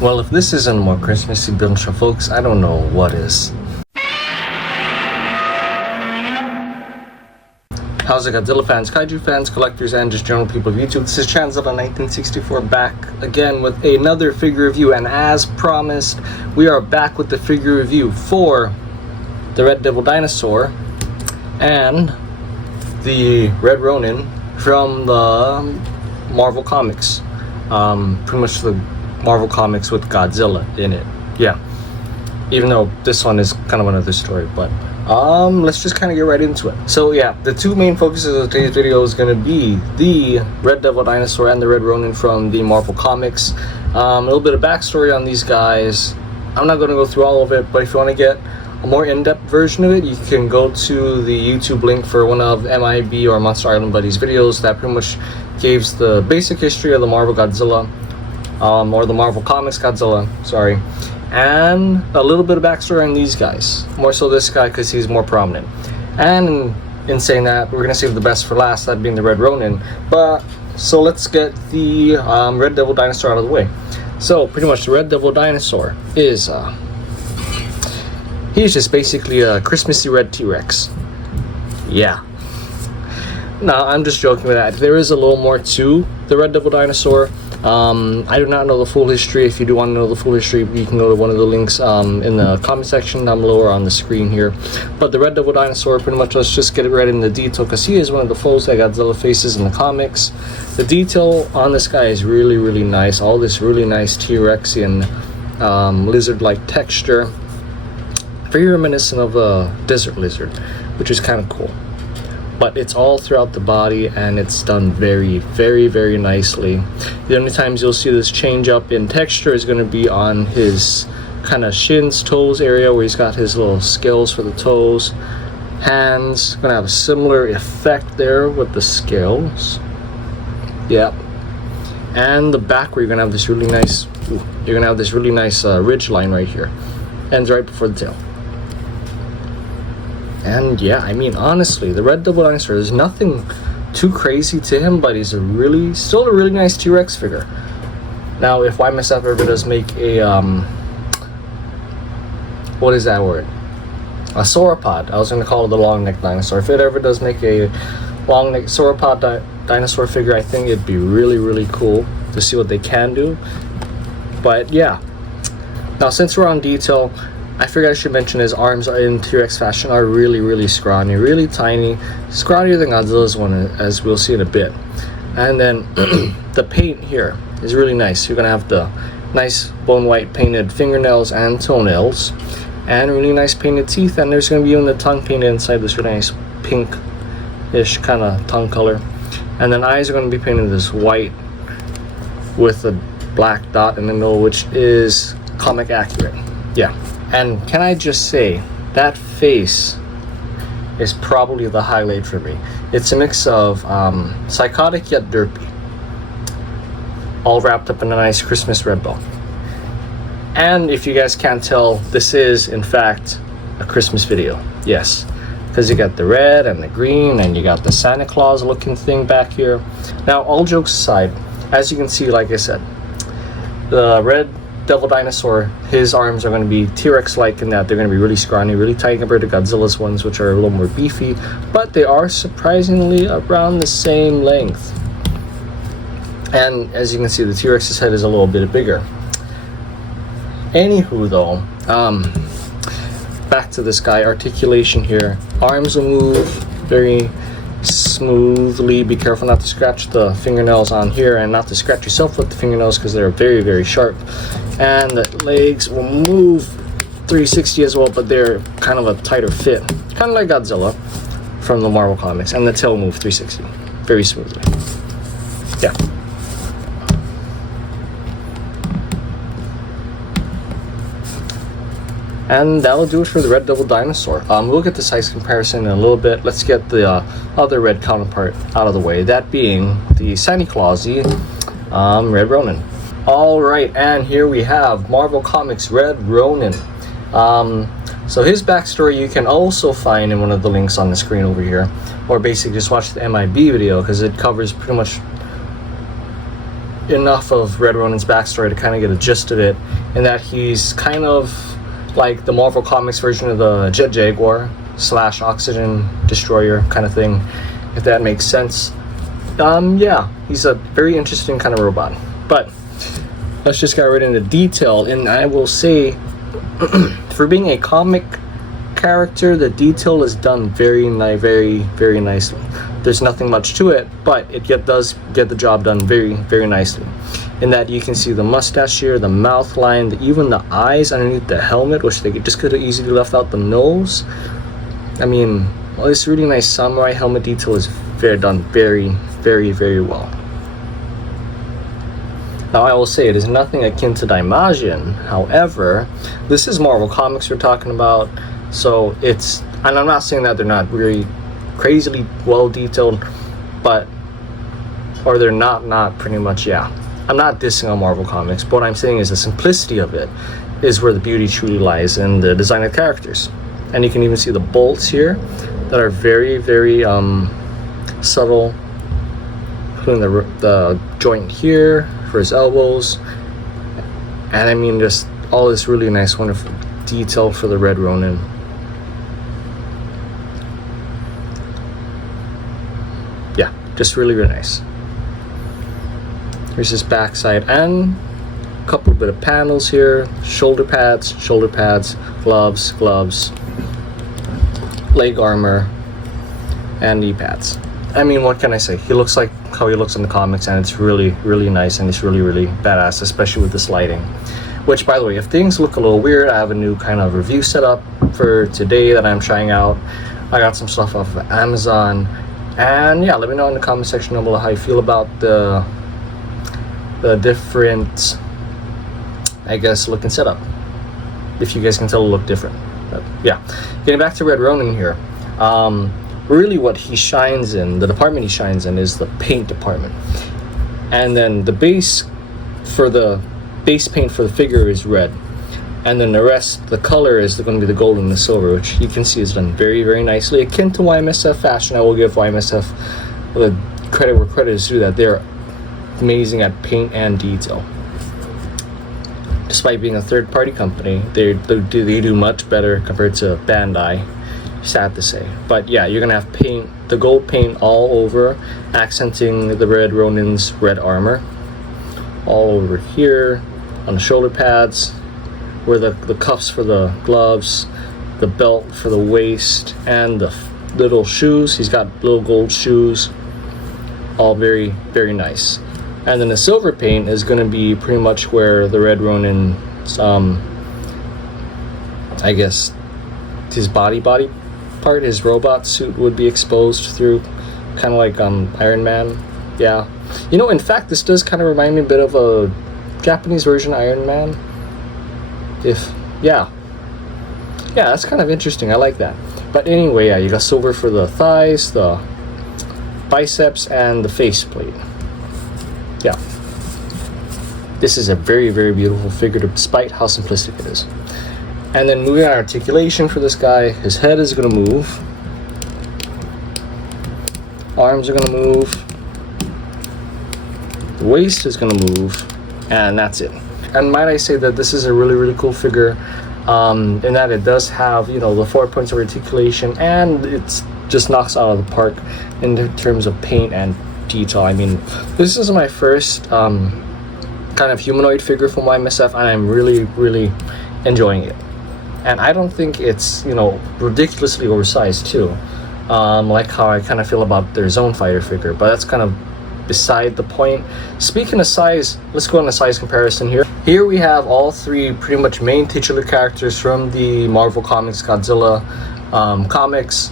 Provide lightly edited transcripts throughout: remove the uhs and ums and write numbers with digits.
Well, if this isn't a more Christmassy bunch of folks, I don't know what is. How's it, Godzilla fans, kaiju fans, collectors, and just general people of YouTube? This is Godzilla 1964 back again with another figure review, and as promised, we are back with the figure review for the Red Devil Dinosaur and the Red Ronin from the Marvel Comics. Pretty much the Marvel Comics with Godzilla in it. Yeah. Even though this one is kind of another story, but let's just kind of get right into it. So yeah, the two main focuses of today's video is going to be the Red Devil Dinosaur and the Red Ronin from the Marvel Comics. A little bit of backstory on these guys. I'm not going to go through all of it, but if you want to get a more in-depth version of it, you can go to the YouTube link for one of MIB or Monster Island Buddy's videos that pretty much gives the basic history of the Marvel Godzilla, or the Marvel Comics Godzilla, sorry, and a little bit of backstory on these guys. More so this guy because he's more prominent. And in saying that, we're gonna save the best for last, that being the Red Ronin. But so let's get the Red Devil Dinosaur out of the way. So pretty much the Red Devil Dinosaur is he's just basically a Christmassy red T-Rex. Yeah. No, I'm just joking with that. There is a little more to the Red Devil Dinosaur. I do not know the full history. If you do want to know the full history, you can go to one of the links in the comment section down below or on the screen here. But the Red Devil Dinosaur, pretty much, let's just get it right in the detail because he is one of the foes that Godzilla faces in the comics. The detail on this guy is really, really nice. All this really nice T-Rexian lizard-like texture. Very reminiscent of a desert lizard, which is kind of cool. But it's all throughout the body and it's done very, very, very nicely. The only times you'll see this change up in texture is going to be on his kind of shins, toes area where he's got his little scales for the toes. Hands, going to have a similar effect there with the scales. Yep. And the back where you're going to have this really nice, ridge line right here. Ends right before the tail. And yeah, I mean, honestly, the Red Devil Dinosaur, there's nothing too crazy to him, but he's still a really nice T-Rex figure. Now, if MSF ever does make a, what is that word? A sauropod. I was going to call it the long neck dinosaur. If it ever does make a long neck sauropod dinosaur figure, I think it'd be really, really cool to see what they can do. But yeah. Now, since we're on detail, I figured I should mention his arms in T-Rex fashion are really, really scrawny, really tiny, scrawnier than Godzilla's one, as we'll see in a bit. And then the paint here is really nice. You're gonna have the nice bone white painted fingernails and toenails, and really nice painted teeth. And there's gonna be even the tongue painted inside this really nice pink-ish kind of tongue color. And then eyes are gonna be painted this white with a black dot in the middle, which is comic accurate. Yeah. And can I just say, that face is probably the highlight for me. It's a mix of psychotic yet derpy, all wrapped up in a nice Christmas red bow. And if you guys can't tell, this is in fact a Christmas video. Yes, because you got the red and the green and you got the Santa Claus looking thing back here. Now, all jokes aside, as you can see, like I said, the Red Devil Dinosaur, his arms are going to be T-Rex-like in that they're going to be really scrawny, really tight compared to Godzilla's ones, which are a little more beefy, but they are surprisingly around the same length. And as you can see, the T-Rex's head is a little bit bigger. Anywho though, back to this guy, articulation here. Arms will move very smoothly. Be careful not to scratch the fingernails on here and not to scratch yourself with the fingernails because they're very, very sharp. And the legs will move 360 as well, but they're kind of a tighter fit, kind of like Godzilla from the Marvel Comics. And the tail will move 360 very smoothly. Yeah. And that'll do it for the Red Devil Dinosaur. We'll get the size comparison in a little bit. Let's get the other red counterpart out of the way, that being the Santa Clausy Red Ronin. Alright, and here we have Marvel Comics Red Ronin. So his backstory you can also find in one of the links on the screen over here, or basically just watch the MIB video because it covers pretty much enough of Red Ronin's backstory to kind of get a gist of it, in that he's kind of like the Marvel Comics version of the Jet Jaguar / Oxygen Destroyer kind of thing, if that makes sense. Yeah, he's a very interesting kind of robot. But let's just get right into detail. And I will say, for being a comic character, the detail is done very nicely. There's nothing much to it, but it does get the job done very nicely. In that you can see the mustache here, the mouth line, even the eyes underneath the helmet, which they just could have easily left out the nose. I mean, well, this really nice samurai helmet detail is done very well. Now I will say it is nothing akin to Daimajin. However, this is Marvel Comics we're talking about, so it's, and I'm not saying that they're not really crazily well detailed, but, or they're not pretty much, yeah. I'm not dissing on Marvel Comics, but what I'm saying is the simplicity of it is where the beauty truly lies in the design of characters. And you can even see the bolts here that are very subtle, including the joint here for his elbows. And I mean, just all this really nice, wonderful detail for the Red Ronin. Yeah, just really nice. Here's his backside and a couple bit of panels here, shoulder pads, gloves, leg armor, and knee pads. I mean, what can I say? He looks like how he looks in the comics, and it's really nice, and it's really badass, especially with this lighting. Which, by the way, if things look a little weird, I have a new kind of review set up for today that I'm trying out. I got some stuff off of Amazon, and yeah, let me know in the comment section down below how you feel about the different, I guess, looking setup, if you guys can tell it look different. But yeah, getting back to Red Ronin here, really what he shines in, the department he shines in, is the paint department. And then the base paint for the figure is red, and then the rest, the color, is going to be the gold and the silver, which you can see is done very nicely, akin to YMSF fashion. I will give YMSF the credit where credit is due, that they're amazing at paint and detail. Despite being a third-party company, they do much better compared to Bandai, sad to say. But yeah, you're gonna have paint, the gold paint all over, accenting the Red Ronin's red armor, all over here on the shoulder pads, where the cuffs for the gloves, the belt for the waist, and the little shoes. He's got little gold shoes, all very nice. And then the silver paint is going to be pretty much where the Red Ronin's, I guess, his body part, his robot suit would be exposed through, kind of like Iron Man. Yeah, you know, in fact, this does kind of remind me a bit of a Japanese version of Iron Man. Yeah, that's kind of interesting. I like that. But anyway, yeah, you got silver for the thighs, the biceps, and the faceplate. Yeah, this is a very beautiful figure, despite how simplistic it is. And then moving on, articulation for this guy, his head is going to move, arms are going to move, the waist is going to move, and that's it. And might I say that this is a really cool figure, in that it does have, you know, the 4 points of articulation, and it's just knocks out of the park in terms of paint and detail. I mean, this is my first kind of humanoid figure from YMSF, and I'm really enjoying it. And I don't think it's, you know, ridiculously oversized too, like how I kind of feel about their Zone Fighter figure, but that's kind of beside the point. Speaking of size, let's go on a size comparison here. Here we have all three pretty much main titular characters from the Marvel Comics Godzilla comics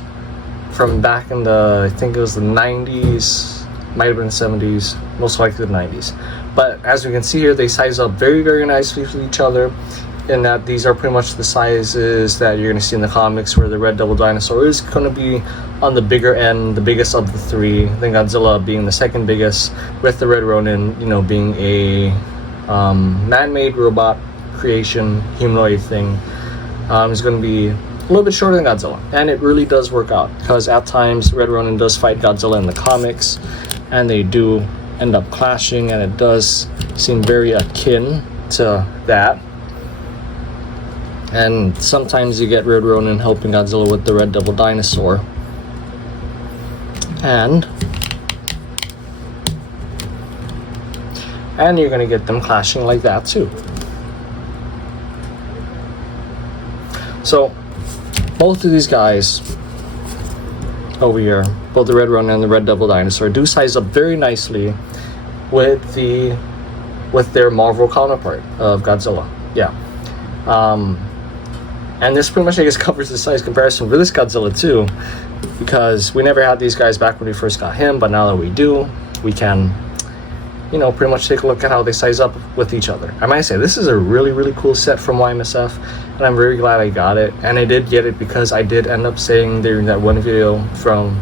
from back in the, I think it was the 90s, might have been the 70s, most likely the 90s. But as we can see here, they size up very nicely with each other, in that these are pretty much the sizes that you're going to see in the comics, where the Red Devil Dinosaur is going to be on the bigger end, the biggest of the three, then Godzilla being the second biggest, with the Red Ronin, you know, being a man-made robot creation, humanoid thing. Is going to be a little bit shorter than Godzilla, and it really does work out, because at times Red Ronin does fight Godzilla in the comics, and they do end up clashing, and it does seem very akin to that. And sometimes you get Red Ronin helping Godzilla with the Red Devil Dinosaur. And you're gonna get them clashing like that too. So both of these guys over here, both the Red Ronin and the Red Devil Dinosaur, do size up very nicely with their Marvel counterpart of Godzilla. Yeah. And this pretty much, I guess, covers the size comparison for this Godzilla too, because we never had these guys back when we first got him, but now that we do, we can, you know, pretty much take a look at how they size up with each other. I might say this is a really, really cool set from MSF, and I'm very glad I got it. And I did get it because I did end up saying during that one video from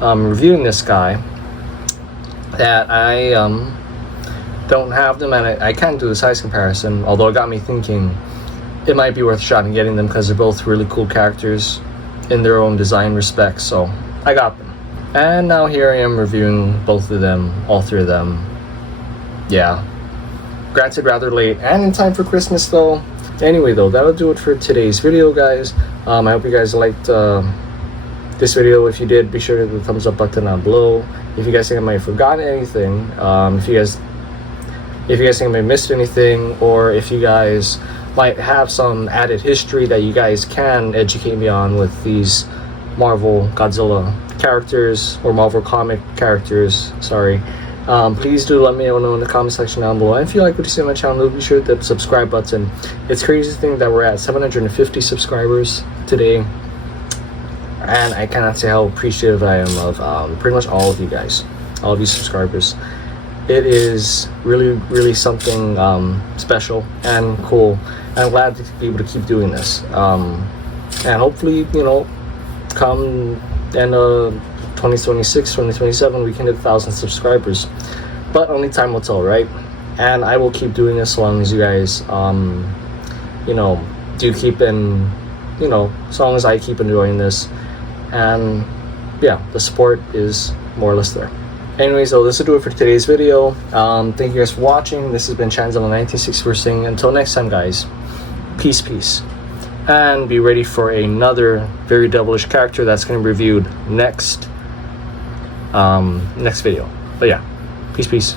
reviewing this guy that I don't have them, and I can't do the size comparison, although it got me thinking it might be worth a shot in getting them because they're both really cool characters in their own design respects. So I got them, and now here I am reviewing both of them, all three of them. Yeah, granted rather late and in time for Christmas though. Anyway though, that'll do it for today's video, guys. I hope you guys liked this video. If you did, be sure to hit the thumbs up button down below. If you guys think I might have forgotten anything, if you guys think I might have missed anything, or if you guys might have some added history that you guys can educate me on with these Marvel Godzilla characters, or Marvel comic characters, sorry, please do let me know in the comment section down below. And if you like what you see on my channel, be sure to hit the subscribe button. It's crazy to think that we're at 750 subscribers today, and I cannot say how appreciative I am of pretty much all of you guys, all of you subscribers. It is really, really something special and cool. I'm glad to be able to keep doing this, and hopefully, you know, come end of 2026, 2027, we can hit 1,000 subscribers. But only time will tell, right? And I will keep doing this as long as you guys, you know, do keep in, you know, as long as I keep enjoying this. And yeah, the support is more or less there. Anyways, so this will do it for today's video. Thank you guys for watching. This has been Chanzilla 1964 saying until next time, guys, peace, and be ready for another very devilish character that's going to be reviewed next video. But yeah, peace.